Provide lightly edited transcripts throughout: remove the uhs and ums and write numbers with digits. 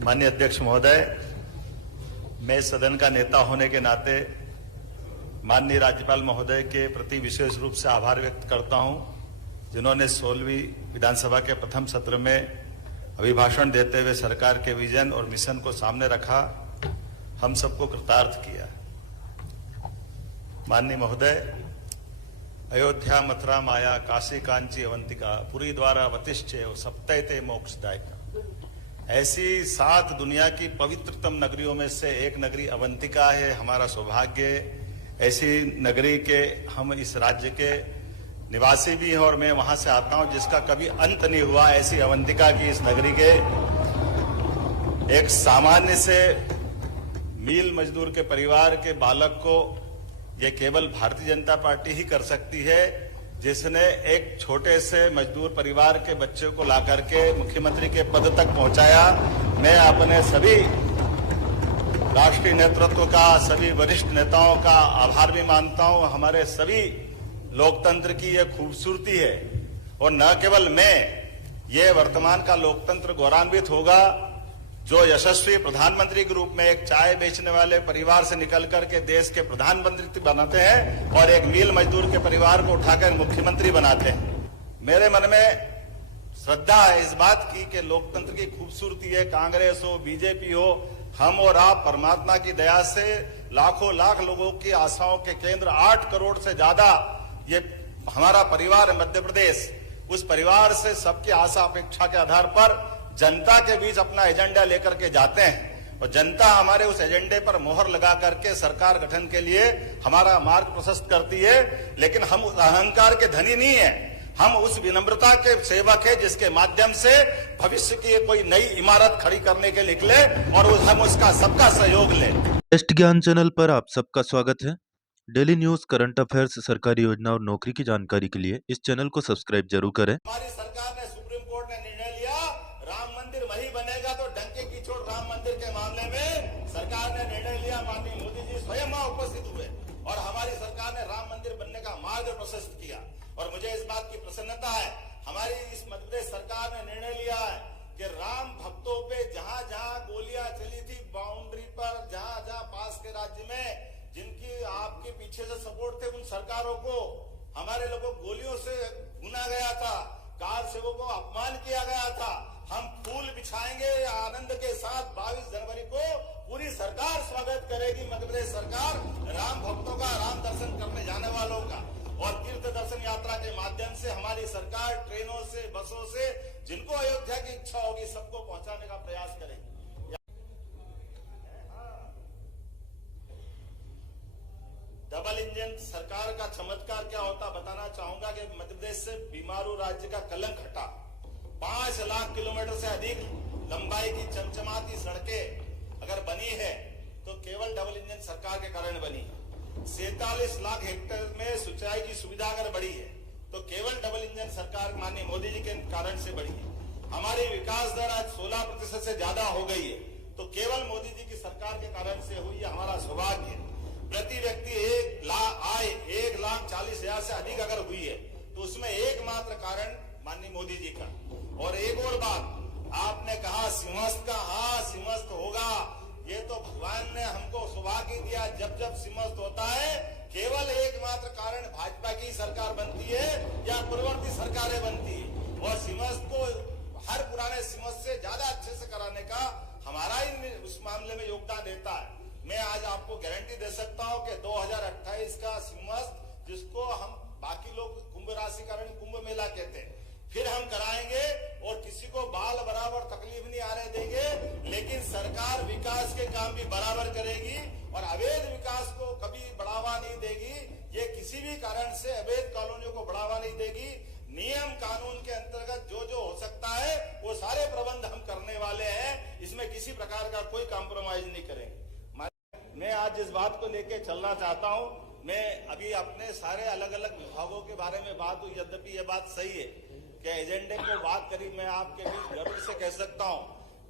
माननीय अध्यक्ष महोदय, मैं सदन का नेता होने के नाते माननीय राज्यपाल महोदय के प्रति विशेष रूप से आभार व्यक्त करता हूं, जिन्होंने 16वीं विधानसभा के प्रथम सत्र में अभिभाषण देते हुए सरकार के विजन और मिशन को सामने रखा, हम सबको कृतार्थ किया। माननीय महोदय, अयोध्या, मथुरा, माया, काशी, कांची, अवंतिका, पुरी, द्वारा, वतिश्चैव सप्तैते मोक्षदायिका, ऐसी 7 दुनिया की पवित्रतम नगरियों में से एक नगरी अवंतिका है। हमारा सौभाग्य, ऐसी नगरी के हम इस राज्य के निवासी भी हैं और मैं वहां से आता हूं जिसका कभी अंत नहीं हुआ। ऐसी अवंतिका की इस नगरी के एक सामान्य से मील मजदूर के परिवार के बालक को ये केवल भारतीय जनता पार्टी ही कर सकती है, जिसने एक छोटे से मजदूर परिवार के बच्चे को लाकर के मुख्यमंत्री के पद तक पहुंचाया। मैं अपने सभी राष्ट्रीय नेतृत्व का, सभी वरिष्ठ नेताओं का आभार भी मानता हूं। हमारे सभी लोकतंत्र की ये खूबसूरती है और न केवल मैं, ये वर्तमान का लोकतंत्र गौरवान्वित होगा जो यशस्वी प्रधानमंत्री के रूप में एक चाय बेचने वाले परिवार से निकल करके देश के प्रधानमंत्री बनाते हैं और एक मील मजदूर के परिवार को उठाकर मुख्यमंत्री बनाते हैं। मेरे मन में श्रद्धा है इस बात की कि लोकतंत्र की खूबसूरती है। कांग्रेस हो, बीजेपी हो, हम और आप परमात्मा की दया से लाखों लाख लोगों की आशाओं के केंद्र, 8 करोड़ से ज्यादा ये हमारा परिवार है मध्य प्रदेश। उस परिवार से सबकी आशा अपेक्षा के आधार पर जनता के बीच अपना एजेंडा लेकर के जाते हैं और जनता हमारे उस एजेंडे पर मोहर लगा करके सरकार गठन के लिए हमारा मार्ग प्रशस्त करती है। लेकिन हम उस अहंकार के धनी नहीं है, हम उस विनम्रता के सेवक है जिसके माध्यम से भविष्य की कोई नई इमारत खड़ी करने के निकले और हम उसका सबका सहयोग लें। टेस्ट ज्ञान चैनल पर आप सबका स्वागत है। डेली न्यूज, करंट अफेयर्स, सरकारी योजना और नौकरी की जानकारी के लिए इस चैनल को सब्सक्राइब जरूर करें। हमारी सरकार ने, सुप्रीम कोर्ट ने निर्णय लिया राम मंदिर वही बनेगा, तो डंके की चोट राम मंदिर के मामले में सरकार ने निर्णय लिया। माननीय मोदी जी स्वयं वहां उपस्थित हुए और हमारी सरकार ने राम मंदिर बनने का मार्ग प्रशस्त किया और मुझे इस बात की प्रसन्नता है। हमारी इस मध्य प्रदेश सरकार ने निर्णय लिया है कि राम भक्तों पे जहां जहां गोलियां चली थी बाउंड्री पर, जहां जहां पास के राज्य में जिनकी आपके पीछे से सपोर्ट थे, उन सरकारों को हमारे लोगों गोलियों से भुना गया था, कार सेवकों को अपमान किया गया था। हम फूल बिछाएंगे आनंद के साथ। 22 जनवरी को पूरी सरकार स्वागत करेगी, मध्य प्रदेश सरकार, राम भक्तों का, राम दर्शन करने जाने वालों का। और तीर्थ दर्शन यात्रा के माध्यम से हमारी सरकार ट्रेनों से, बसों से जिनको अयोध्या की इच्छा होगी सबको पहुंचाने का प्रयास करेगी। डबल इंजन सरकार का चमत्कार क्या होता बताना चाहूंगा कि मध्य प्रदेश से बीमारू राज्य का कलंक हटा। 5 लाख किलोमीटर से अधिक लंबाई की चमचमाती सड़कें अगर बनी है तो केवल डबल इंजन सरकार के कारण बनी है। 47 लाख हेक्टेयर में सिंचाई की सुविधा अगर बढ़ी है तो केवल डबल इंजन सरकार माननीय मोदी जी के कारण से बढ़ी है। हमारी विकास दर आज 16% से ज्यादा हो गई है तो केवल मोदी जी की सरकार के कारण से हुई है। हमारा सौभाग्य है। प्रति व्यक्ति 1,40,000 से अधिक अगर हुई है तो उसमें एकमात्र कारण माननीय मोदी जी का। और एक और बात, आपने कहा सिंहस्थ का, हाँ सिंहस्थ होगा, ये तो भगवान ने हमको सौभाग्य दिया। जब जब सिंहस्थ होता है केवल एकमात्र कारण भाजपा की सरकार बनती है या पूर्ववर्ती सरकारें बनती है और सिंहस्थ को हर पुराने सिंहस्थ से ज्यादा अच्छे से कराने का हमारा ही उस मामले में योगदान रहता है। मैं आज आपको गारंटी दे सकता हूं कि 2028 का सिंहस्थ, जिसको हम बाकी लोग कुंभ राशि कारण कुंभ मेला कहते हैं, फिर हम कराएंगे और किसी को बाल बराबर तकलीफ नहीं आने देंगे। लेकिन सरकार विकास के काम भी बराबर करेगी और अवैध विकास को कभी बढ़ावा नहीं देगी। ये किसी भी कारण से अवैध कॉलोनियों को बढ़ावा नहीं देगी। नियम कानून के अंतर्गत जो जो हो सकता है वो सारे प्रबंध हम करने वाले हैं। इसमें किसी प्रकार का कोई कॉम्प्रोमाइज नहीं करेंगे। मैं आज इस बात को लेके चलना चाहता हूं, मैं अभी अपने सारे अलग अलग विभागों के बारे में बात हुई, यद्यपि ये बात सही है कि एजेंडे को बात करी। मैं आपके बीच गर्व से कह सकता हूं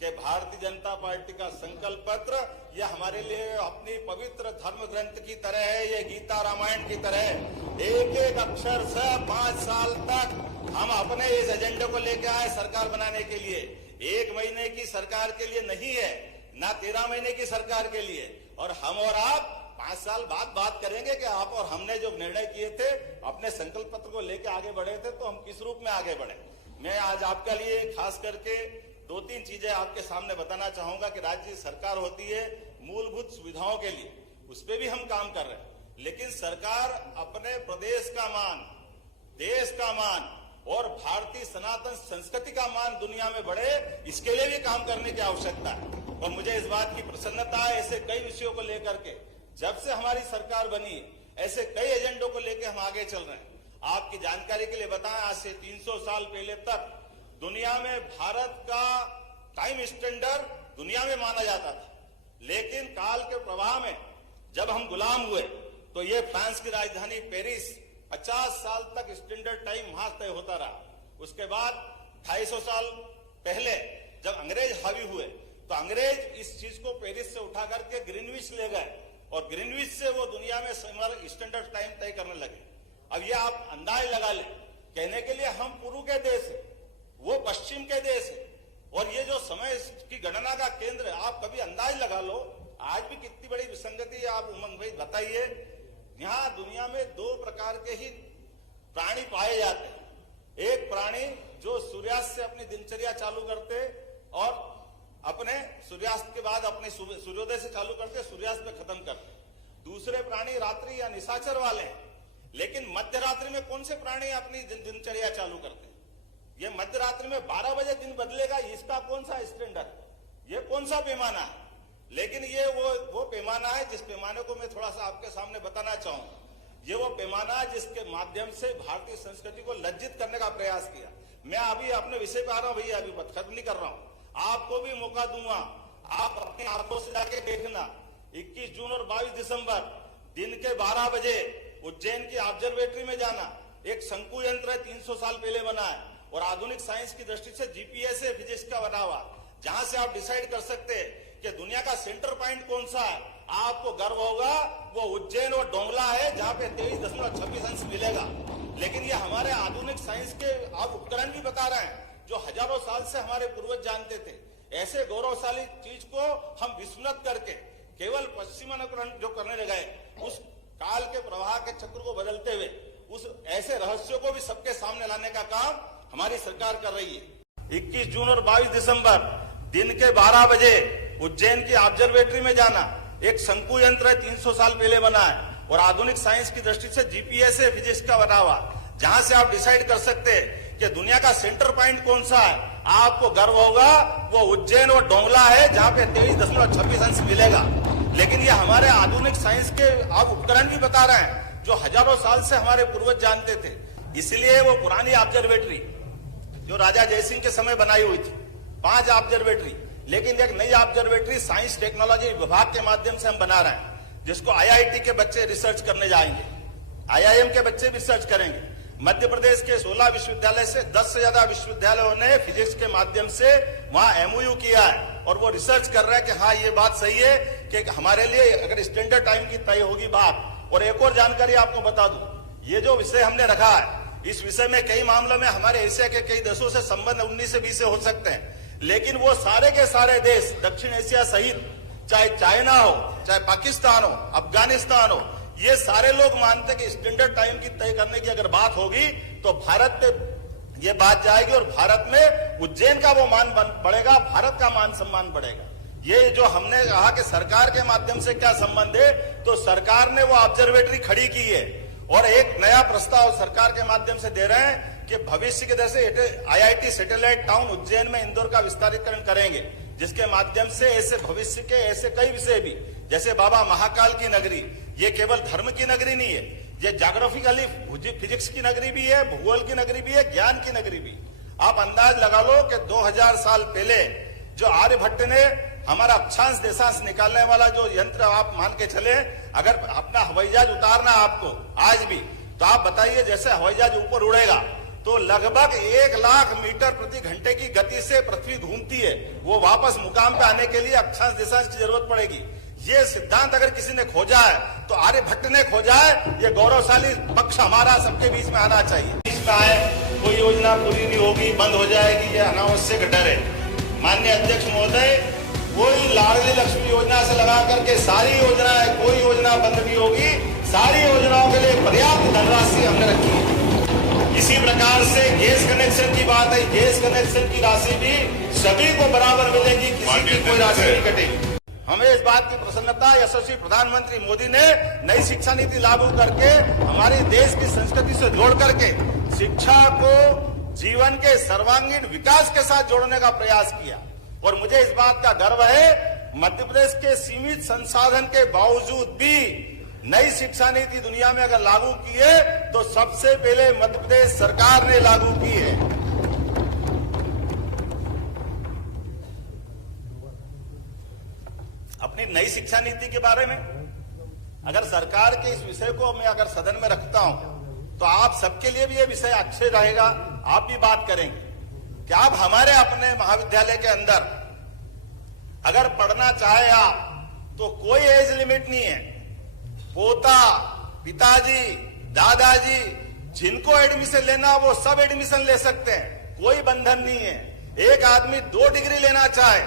कि भारतीय जनता पार्टी का संकल्प पत्र ये हमारे लिए अपनी पवित्र धर्म ग्रंथ की तरह है, ये गीता रामायण की तरह है। एक एक अक्षर से 5 साल तक हम अपने इस एजेंडे को लेकर आए सरकार बनाने के लिए। 1 महीने की सरकार के लिए नहीं है, ना 13 महीने की सरकार के लिए। और हम और आप 5 साल बाद बात करेंगे कि आप और हमने जो निर्णय किए थे, अपने संकल्प पत्र को लेकर आगे बढ़े थे, तो हम किस रूप में आगे बढ़े। मैं आज आपके लिए खास करके 2-3 चीजें आपके सामने बताना चाहूंगा कि राज्य सरकार होती है मूलभूत सुविधाओं के लिए, उस पर भी हम काम कर रहे हैं। लेकिन सरकार अपने प्रदेश का मान, देश का मान और भारतीय सनातन संस्कृति का मान दुनिया में बढ़े, इसके लिए भी काम करने की आवश्यकता है। और मुझे इस बात की प्रसन्नता है, ऐसे कई विषयों को लेकर के जब से हमारी सरकार बनी, ऐसे कई एजेंडों को लेकर हम आगे चल रहे हैं। आपकी जानकारी के लिए बताएं, आज से 300 साल पहले तक दुनिया में भारत का टाइम स्टैंडर्ड दुनिया में माना जाता था। लेकिन काल के प्रवाह में जब हम गुलाम हुए तो ये फ्रांस की राजधानी पेरिस 50 साल तक स्टैंडर्ड टाइम वहां तय होता रहा। उसके बाद 250 साल पहले जब अंग्रेज हावी हुए तो अंग्रेज इस चीज को पेरिस से उठा करके ग्रीनविच ले गए और ग्रीनविच से वो दुनिया में स्टैंडर्ड टाइम तय करने लगे। अब ये आप अंदाज लगा लें, कहने के लिए हम पूर्व के देश है, वो पश्चिम के देश है, और ये जो समय की गणना का केंद्र है, आप कभी अंदाज लगा लो आज भी कितनी बड़ी विसंगति है। आप उमंग भाई बताइए, यहाँ दुनिया में 2 प्रकार के ही प्राणी पाए जाते हैं। एक प्राणी जो सूर्यास्त से अपनी दिनचर्या चालू करते और अपने सूर्यास्त के बाद अपने सूर्योदय से चालू करते, सूर्यास्त में खत्म करते। दूसरे प्राणी रात्रि या निशाचर वाले हैं। लेकिन मध्य रात्रि में कौन से प्राणी अपनी दिनचर्या चालू करते हैं? ये मध्य रात्रि में 12 बजे दिन बदलेगा, इसका कौन सा स्टैंडर्ड, ये कौन सा पैमाना है? लेकिन ये वो पैमाना है जिस पैमाने को मैं थोड़ा सा आपके सामने बताना चाहूंगा। ये वो पैमाना है जिसके माध्यम से भारतीय संस्कृति को लज्जित करने का प्रयास किया। मैं अभी अपने विषय पे आ रहा हूं भैया, अभी खत्म नहीं कर रहा हूं, आपको भी मौका दूंगा, आप अपनी आंखों से जाके देखना। 21 जून और 22 दिसंबर दिन के 12 बजे उज्जैन की ऑब्जर्वेटरी में जाना। एक शंकु यंत्र है, 300 साल पहले बना है और आधुनिक साइंस की दृष्टि से जीपीएस है फिजिक्स का बना हुआ, जहां से आप डिसाइड कर सकते हैं कि दुनिया का सेंटर पॉइंट कौन सा है। आपको गर्व होगा वो उज्जैन और डोंगला है, जहां पे 23.26 अंश मिलेगा। लेकिन ये हमारे आधुनिक साइंस के आप उपकरण भी बता रहे हैं जो हजारों साल से हमारे पूर्वज जानते थे। ऐसे गौरवशाली चीज को हम विस्मृत करके केवल पश्चिमानुकरण जो करने लगे, उस काल के प्रवाह के चक्र को बदलते हुए उस ऐसे रहस्यों को भी सबके सामने लाने का काम हमारी सरकार कर रही है। 21 जून और 22 दिसंबर दिन के 12 बजे उज्जैन की ऑब्जर्वेटरी में जाना। एक शंकु यंत्र है, 300 साल पहले बना है और आधुनिक साइंस की दृष्टि से जीपीएस है फिजिक्स का बना हुआ, जहां से आप डिसाइड कर सकते हैं कि दुनिया का सेंटर पॉइंट कौन सा है। आपको गर्व होगा वो उज्जैन और डोंगला है, जहां पे 23.26 अंश मिलेगा। लेकिन ये हमारे आधुनिक साइंस के आप उपकरण भी बता रहे हैं जो हजारों साल से हमारे पूर्वज जानते थे। इसलिए वो पुरानी ऑब्जर्वेटरी जो राजा जयसिंह के समय बनाई हुई थी, 5 ऑब्जर्वेटरी, लेकिन एक नई ऑब्जर्वेटरी साइंस टेक्नोलॉजी विभाग के माध्यम से हम बना रहे हैं, जिसको आईआईटी के बच्चे रिसर्च करने जाएंगे, आईआईएम के बच्चे रिसर्च करेंगे। मध्य प्रदेश के 16 विश्वविद्यालय से 10 से ज्यादा विश्वविद्यालयों ने फिजिक्स के माध्यम से वहां एमओयू किया है और वो रिसर्च कर रहे हैं कि हाँ ये बात सही है कि हमारे लिए अगर स्टैंडर्ड टाइम की तय होगी बात। और एक और जानकारी आपको बता दूं, ये जो विषय हमने रखा है, इस विषय में कई मामलों में हमारे एशिया के कई देशों से संबंध 19 से 20 से हो सकते हैं, लेकिन वो सारे के सारे देश दक्षिण एशिया सहित, चाहे चाइना हो, चाहे पाकिस्तान हो, अफगानिस्तान हो, ये सारे लोग मानते कि स्टैंडर्ड टाइम की तय करने की अगर बात होगी तो भारत पे ये बात जाएगी और भारत में उज्जैन का वो मान बढ़ेगा, भारत का मान सम्मान बढ़ेगा। ये जो हमने कहा कि सरकार के माध्यम से क्या संबंध है, तो सरकार ने वो ऑब्जर्वेटरी खड़ी की है और एक नया प्रस्ताव सरकार के माध्यम से दे रहे हैं कि भविष्य के जैसे आईआईटी सैटेलाइट टाउन उज्जैन में इंदौर का विस्तारीकरण करेंगे, जिसके माध्यम से ऐसे भविष्य के ऐसे कई विषय भी, जैसे बाबा महाकाल की नगरी, ये केवल धर्म की नगरी नहीं है, ये ज्योग्राफिकली फिजिक्स की नगरी भी है, भूगोल की नगरी भी है, ज्ञान की नगरी भी। आप अंदाज लगा लो कि 2000 साल पहले जो आर्यभट्ट ने हमारा अक्षांश देशांश निकालने वाला जो यंत्र, आप मान के चले, अगर अपना हवाई जहाज उतारना आपको आज भी, तो आप बताइए जैसे हवाई जहाज ऊपर उड़ेगा तो लगभग 1 लाख मीटर प्रति घंटे की गति से पृथ्वी घूमती है। वो वापस मुकाम पे आने के लिए अक्षांश देशांश की जरूरत पड़ेगी। ये सिद्धांत अगर किसी ने खोजा है तो आर्यभट्ट ने खोजा है। ये गौरवशाली पक्ष हमारा सबके बीच में आना चाहिए। बीच में आए कोई योजना पूरी नहीं होगी, बंद हो जाएगी, ये अनावश्यक डर है। माननीय अध्यक्ष महोदय, कोई लाडली लक्ष्मी योजना से लगा करके सारी योजनाएं, कोई योजना बंद नहीं होगी। सारी योजनाओं के लिए पर्याप्त धनराशि हमने रखी है। इसी प्रकार से गैस कनेक्शन की बात है, गैस कनेक्शन की राशि भी सभी को बराबर मिलेगी, किसी की कोई राशि नहीं कटेगी। हमें इस बात की प्रसन्नता, यशस्वी प्रधानमंत्री मोदी ने नई शिक्षा नीति लागू करके हमारे देश की संस्कृति से जोड़ करके शिक्षा को जीवन के सर्वांगीण विकास के साथ जोड़ने का प्रयास किया। और मुझे इस बात का गर्व है, मध्य प्रदेश के सीमित संसाधन के बावजूद भी नई शिक्षा नीति दुनिया में अगर लागू की है तो सबसे पहले मध्य प्रदेश सरकार ने लागू की है। अपनी नई शिक्षा नीति के बारे में अगर सरकार के इस विषय को मैं अगर सदन में रखता हूं तो आप सबके लिए भी ये विषय अच्छे रहेगा, आप भी बात करेंगे कि आप हमारे अपने महाविद्यालय के अंदर अगर पढ़ना चाहे आप तो कोई एज लिमिट नहीं है। पोता, पिताजी, दादाजी जिनको एडमिशन लेना वो सब एडमिशन ले सकते हैं, कोई बंधन नहीं है। एक आदमी 2 डिग्री लेना चाहे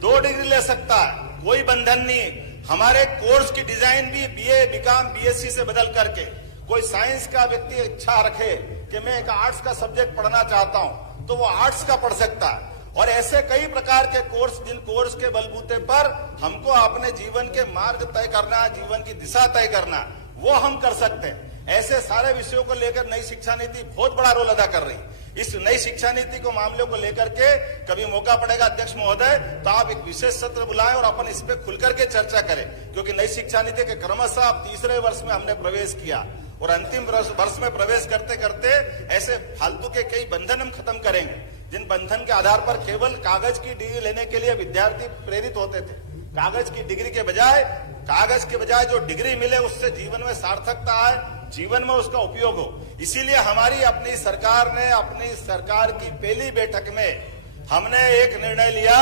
2 डिग्री ले सकता है, कोई बंधन नहीं। हमारे कोर्स की डिजाइन भी बीए, बीकॉम, बीएससी से बदल करके कोई साइंस का व्यक्ति इच्छा रखे कि मैं एक आर्ट्स का सब्जेक्ट पढ़ना चाहता हूं तो वो आर्ट्स का पढ़ सकता है। और ऐसे कई प्रकार के कोर्स, जिन कोर्स के बलबूते पर हमको अपने जीवन के मार्ग तय करना, जीवन की दिशा तय करना, वो हम कर सकते हैं। ऐसे सारे विषयों को लेकर नई शिक्षा नीति बहुत बड़ा रोल अदा कर रही है। इस नई शिक्षा नीति को मामलों को लेकर के कभी मौका पड़ेगा अध्यक्ष महोदय तो आप एक विशेष सत्र बुलाएं और अपन इस पे खुलकर के चर्चा करें, क्योंकि नई शिक्षा नीति के क्रमशः अब 3रे वर्ष में हमने प्रवेश किया और अंतिम वर्ष में प्रवेश करते करते ऐसे फालतू के कई बंधन हम खत्म करेंगे, जिन बंधन के आधार पर केवल कागज की डिग्री लेने के लिए विद्यार्थी प्रेरित होते थे। कागज की डिग्री के बजाय जो डिग्री मिले उससे जीवन में सार्थकता आए, जीवन में उसका उपयोग हो। इसीलिए हमारी अपनी सरकार ने अपनी सरकार की पहली बैठक में हमने एक निर्णय लिया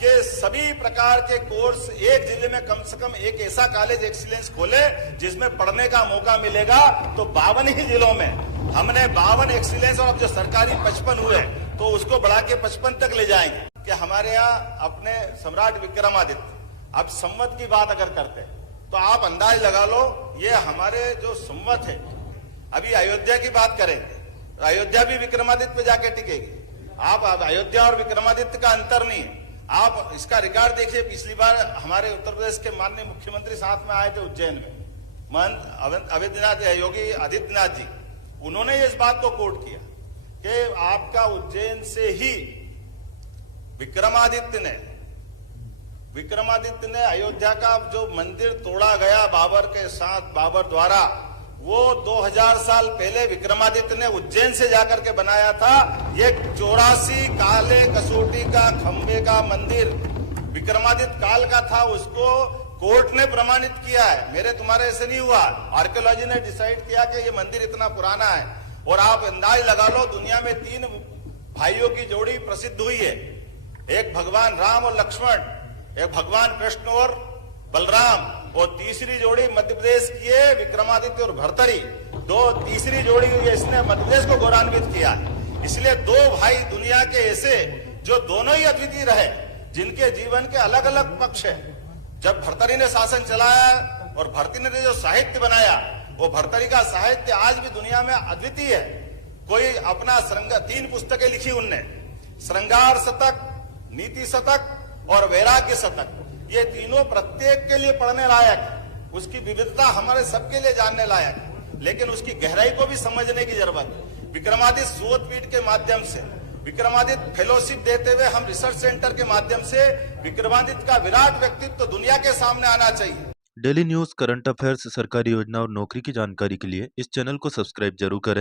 कि सभी प्रकार के कोर्स एक जिले में कम से कम एक ऐसा कॉलेज एक्सीलेंस खोले जिसमें पढ़ने का मौका मिलेगा। तो 52 ही जिलों में हमने 52 एक्सीलेंस और अब जो सरकारी 55 हुए तो उसको बढ़ा के 55 तक ले जाएंगे। कि हमारे यहाँ अपने सम्राट विक्रमादित्य, अब संवत की बात अगर करते हैं तो आप अंदाज लगा लो, ये हमारे जो संवत है, अभी अयोध्या की बात करें तो अयोध्या भी विक्रमादित्य पे जाके टिकेगी। आप अयोध्या और विक्रमादित्य का अंतर नहीं है। आप इसका रिकॉर्ड देखिए, पिछली बार हमारे उत्तर प्रदेश के माननीय मुख्यमंत्री साथ में आए थे उज्जैन में, महंत योगी आदित्यनाथ जी, उन्होंने इस बात को कोट किया कि आपका उज्जैन से ही विक्रमादित्य ने अयोध्या का जो मंदिर तोड़ा गया बाबर के साथ, बाबर द्वारा, वो 2000 साल पहले विक्रमादित्य ने उज्जैन से जाकर के बनाया था। ये 84 काले कसौटी का खंबे का मंदिर विक्रमादित्य काल का था, उसको कोर्ट ने प्रमाणित किया है। मेरे तुम्हारे ऐसे नहीं हुआ, आर्कियोलॉजी ने डिसाइड किया कि ये मंदिर इतना पुराना है। और आप अंदाज लगा लो, दुनिया में 3 भाइयों की जोड़ी प्रसिद्ध हुई है, एक भगवान राम और लक्ष्मण, एक भगवान कृष्ण और बलराम, और तीसरी जोड़ी मध्य प्रदेश की है विक्रमादित्य और भर्तरी। तीसरी जोड़ी इसने मध्य प्रदेश को गौरवान्वित किया। इसलिए 2 भाई दुनिया के ऐसे जो दोनों ही अद्वितीय रहे, जिनके जीवन के अलग अलग पक्ष है। जब भर्तरी ने शासन चलाया और भर्तरी ने जो साहित्य बनाया, वो भर्तरी का साहित्य आज भी दुनिया में अद्वितीय है। कोई अपना 3 पुस्तकें लिखी उनने, श्रृंगार शतक, नीति शतक और वैराग्य शतक। ये तीनों प्रत्येक के लिए पढ़ने लायक, उसकी विविधता हमारे सबके लिए जानने लायक, लेकिन उसकी गहराई को भी समझने की जरूरत है। विक्रमादित्य सूतपीठ के माध्यम से, विक्रमादित्य फेलोशिप देते हुए हम रिसर्च सेंटर के माध्यम से विक्रमादित्य का विराट व्यक्तित्व तो दुनिया के सामने आना चाहिए। डेली न्यूज, करंट अफेयर्स, सरकारी योजना और नौकरी की जानकारी के लिए इस चैनल को सब्सक्राइब जरूर करें।